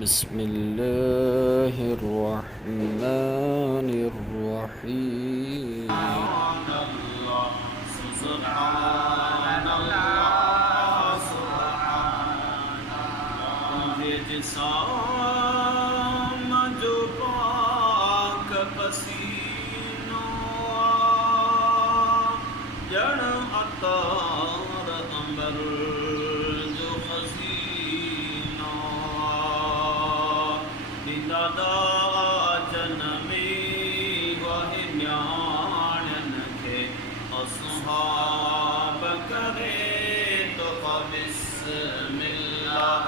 बिस्मिल्लाहिर्रहमानिर्रहीम। जो पाक पसीनो जड़ अतार अंबर जो खजीनो दादा जनमी वही न्याणन के असहाब करे तो बिस्मिल्लाह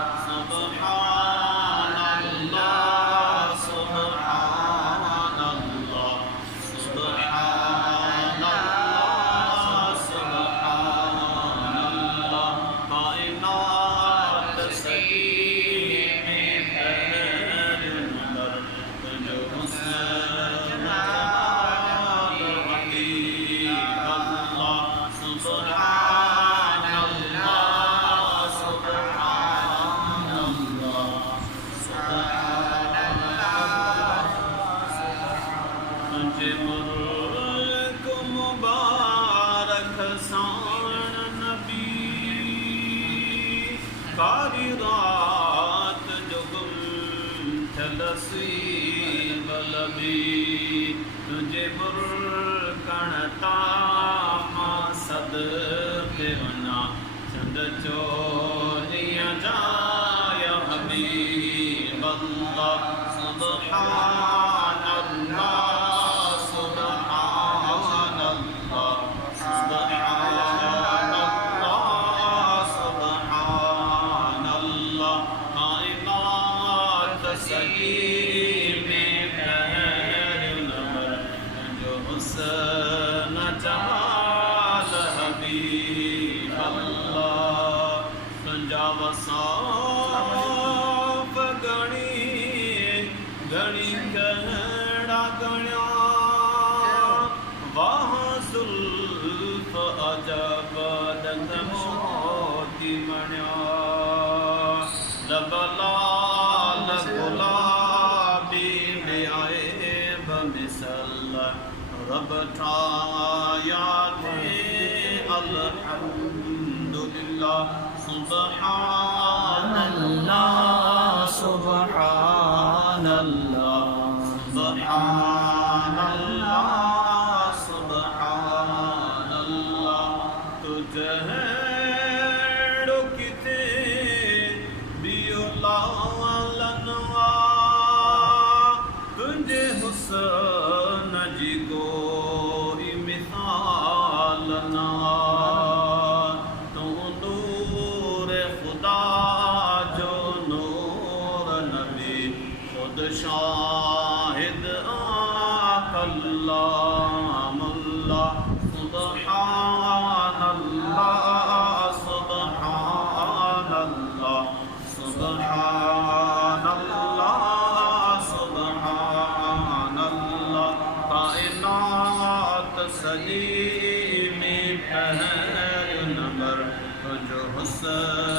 कारी रात जो गुम थलसी बलबी तुझे बुरकणता मासद देवना चंद चोरिया जाय हबीब अल्लाह सुब्हान अल्लाह सुब्हान अल्लाह घणी कहड़ा गण्या वहाँ सुल्फ अजब दंग मोती मण्या लबलाल गुलाबी में आए बमिसल रब ठाया थे अल्हम्दुलिल्लाह सुब्हानल्लाह सुब्हानल्लाह सुब्हानल्लाह सुब्हानल्लाह तुझे डोकिते बियोलालनवा तुझे हुस्न जी कोई मिसाल ना शाहिद अल्लाह सुब्हानल्लाह सुब्हानल्लाह सुब्हानल्लाह सुब्हानल्लाह कायनात सजी में पहल नंबर जो हुस्न